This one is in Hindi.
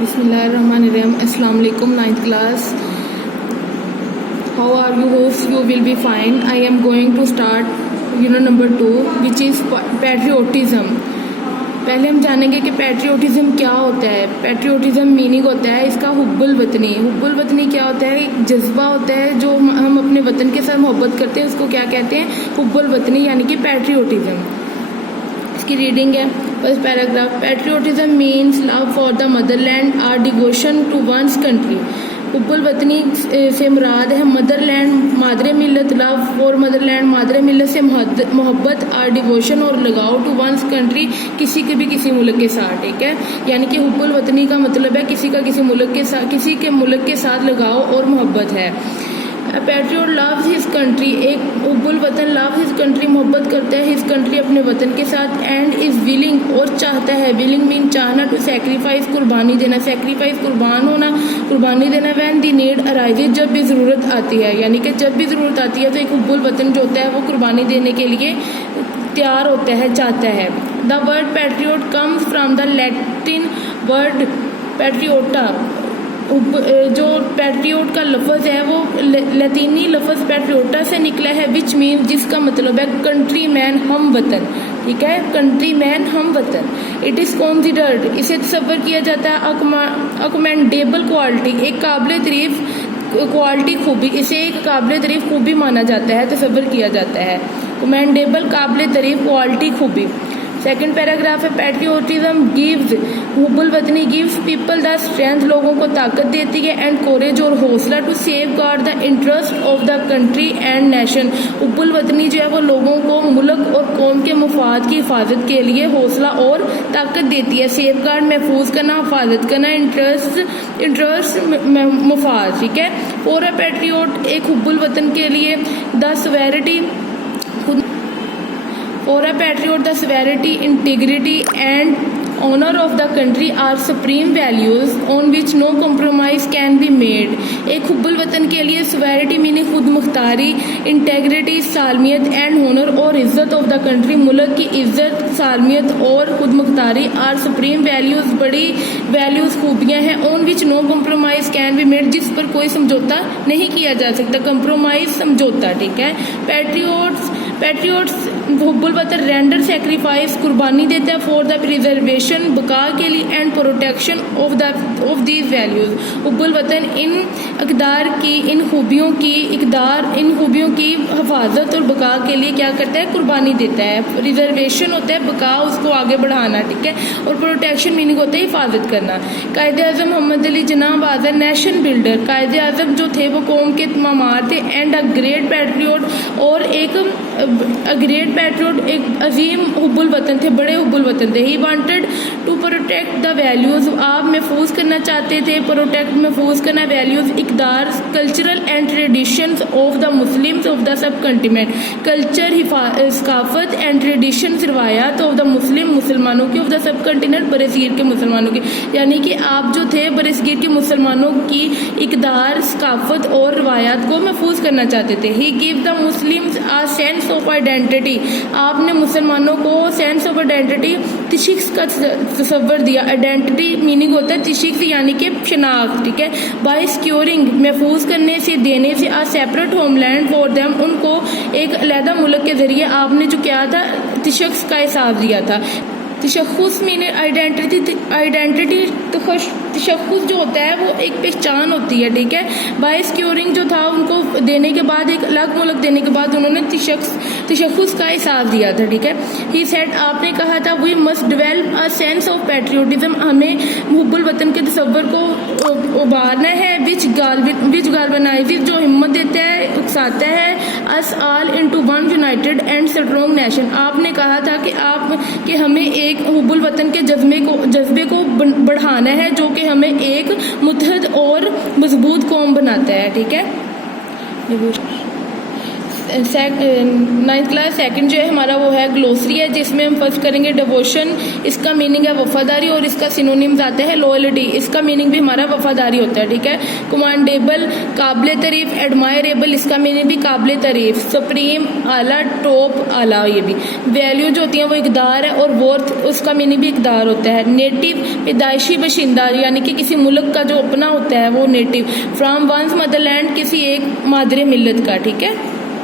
Bismillahirrahmanirrahim. Assalamu alaikum, 9th class. How are you? Hope you will be fine. I am going to start unit number 2, which is patriotism. पहले हम जानेंगे कि पैट्रियोटिज्म क्या होता है। पैट्रियोटिज्म मीनिंग होता है इसका हुब्बुल वतनी। हुब्बुल वतनी क्या होता है? एक जज्बा होता है जो हम अपने वतन के साथ मोहब्बत करते हैं, उसको क्या कहते हैं? हुब्बुल वतनी, यानी कि पैट्रियोटिज्म। इसकी रीडिंग है first paragraph. Patriotism means love for the motherland or devotion to one's country. हुब्बुल वतनी से मुराद है Motherland, मादरे Millat, love for Motherland, मादरे मिल्लत से मोहब्बत, आर डिवोशन और लगाओ, टू वंस कंट्री किसी के भी किसी मुल्क के साथ, ठीक है। यानी कि हुब्बुल वतनी का मतलब है किसी का किसी मुल्क के साथ, किसी के मुल्क के साथ लगाओ और मोहब्बत है। पैट्रियोट लव्स हिज कंट्री, एक हुब्बुल वतन लव हिज कंट्री मोहब्बत करता है हिज कंट्री अपने वतन के साथ, एंड इज विलिंग और चाहता है, विलिंग मीन चाहना, टू सैक्रिफाइस कुर्बानी देना, सैक्रिफाइस कुर्बान होना, कुर्बानी देना, व्हेन द नीड अराइजेज जब भी ज़रूरत आती है, यानी कि जब भी ज़रूरत आती है तो एक हुब्बुल वतन जो होता है वो कुर्बानी देने के लिए तैयार होता है, चाहता है। The word patriot comes from the Latin word patriota. जो पैट्रियोट का लफ्ज़ है वो लतीनी लफ्ज़ पैट्रियोटा से निकला है, विच मीन जिसका मतलब है कंट्री मैन, हम वतन, ठीक है, कंट्री मैन, हम वतन। इट इज़ कंसिडर्ड, इसे तस्वर किया जाता है अकमेंडेबल क्वालिटी, एक काबिल तारीफ क्वालिटी खूबी, इसे एक काबिल तारीफ खूबी माना जाता है, तस्वर किया जाता है। कमेंडेबल काबिल तारीफ क्वालिटी खूबी। सेकेंड पैराग्राफ है पैट्रियोटिज्म गिव्स, हुब्बुल वतनी गिव्स पीपल द स्ट्रेंथ, लोगों को ताकत देती है, एंड कोरेज और हौसला, to safeguard the interest of the country and nation. हुब्बुल वतनी जो है वो लोगों को मुल्क और कौम के मफाद की हिफाजत के लिए हौसला और ताकत देती है। सेव गार्ड महफूज करना, हिफाजत करना, इंटरेस्ट मफाद, ठीक है। फॉर अ पैट्रियोट, एक हुब्बुल वतन के लिए the severity, For a patriot, the severity, integrity and honor of the country are supreme values on which no compromise can be made. एक हुब्बुल वतन के लिए severity मीनिंग खुद मुख्तारी, integrity सालमियत, and honor और इज्जत of the country मुल्क की इज्जत, सालमियत और खुद मुख्तारी, are supreme values बड़ी values खूबियाँ हैं, on which no compromise can be made जिस पर कोई समझौता नहीं किया जा सकता, compromise समझौता, ठीक है। पैट्रियोट्स हुब्बुल वतन रेंडर सेक्रीफाइस कुर्बानी देता है फॉर द प्रिजर्वेशन बका के लिए and protection of these values. हुब्बुल वतन इन इकदार की, इन खूबियों की हिफाजत और बका के लिए क्या करता है? कुर्बानी देता है। रिजर्वेशन होता है बका, उसको आगे बढ़ाना, ठीक है, और प्रोटेक्शन मीनिंग होता है हिफाजत करना। कायदे आज़म मोहम्मद अली जिन्ना बाज़र नेशन बिल्डर, कायदे आज़म जो थे वो कौम के मामार थे, एंड अ ग्रेट पैट्रियोट, और एक ग्रेट पैट्रियोट, एक अजीम हुब्बुल वतन थे, बड़े हुब्बुल वतन थे। He wanted to protect the values, आप महफूज करना चाहते थे, प्रोटेक्ट महफूज करना वैल्यूज, इकदार, cultural and traditions of the Muslims of the subcontinent, culture, सकाफत एंड ट्रेडिशन, रवायात ऑफ द मुसलमानों की, ऑफ द सब कंटिनेंट, बरसगीर के मुसलमानों की, यानी कि आप जो थे बरसगीर के मुसलमानों की इकदार, सकाफत और रवायात को महफूज करना चाहते थे। He give the Muslims a sense of identity, आपने मुसलमानों को सेंस ऑफ आइडेंटिटी, तशिख्स का तस्वर दिया। आइडेंटिटी मीनिंग होता है तशिख्स यानी कि शनाख्त, ठीक है। बाय सिक्योरिंग, महफूज करने से, देने से, आ सेपरेट होमलैंड फॉर देम, उनको एक अलहदा मुल्क के जरिए आपने जो किया था तशख्स का एहसास दिया था। तशख़्ख़ुस मीनिंग आइडेंटिटी तशख़्ख़ुस जो होता है वो एक पहचान होती है, ठीक है। बाय सिक्योरिंग जो था उनको देने के बाद, एक अलग मुल्क देने के बाद उन्होंने तशख़्ख़ुस का एहसास दिया था, ठीक है। ही सेड, आपने कहा था, we must develop a sense of patriotism, हमें हुब्बुल वतन के तस्वर को उबारना है, विच गाल्वनाइजेस, जो हिम्मत देता है, उकसाता है, us all into one United and strong nation. आपने कहा था कि हमें एक हुब्बुल वतन के जज्बे को बढ़ाना है जो कि हमें एक मुत्तहद और मजबूत कौम बनाता है, ठीक है। नाइन्थ क्लास सेकंड जो है हमारा वो है ग्लोसरी है, जिसमें हम फर्स्ट करेंगे डिवोशन, इसका मीनिंग है वफादारी और इसका सिनोनिम्स आते हैं लॉयल्टी, इसका मीनिंग भी हमारा वफादारी होता है, ठीक है। कमांडेबल काबिल तारीफ, एडमायरेबल इसका मीनिंग भी काबिल तारीफ, सुप्रीम आला, टॉप आला, ये भी वैल्यू जो होती है वो इकदार है और वर्थ उसका मीनिंग भी इकदार होता है। नेटिव पैदाइशी बशिंदा यानी कि किसी मुल्क का जो अपना होता है वो नेटिव। फ्रॉम वंस मदरलैंड किसी एक मादरे मिल्लत का, ठीक है।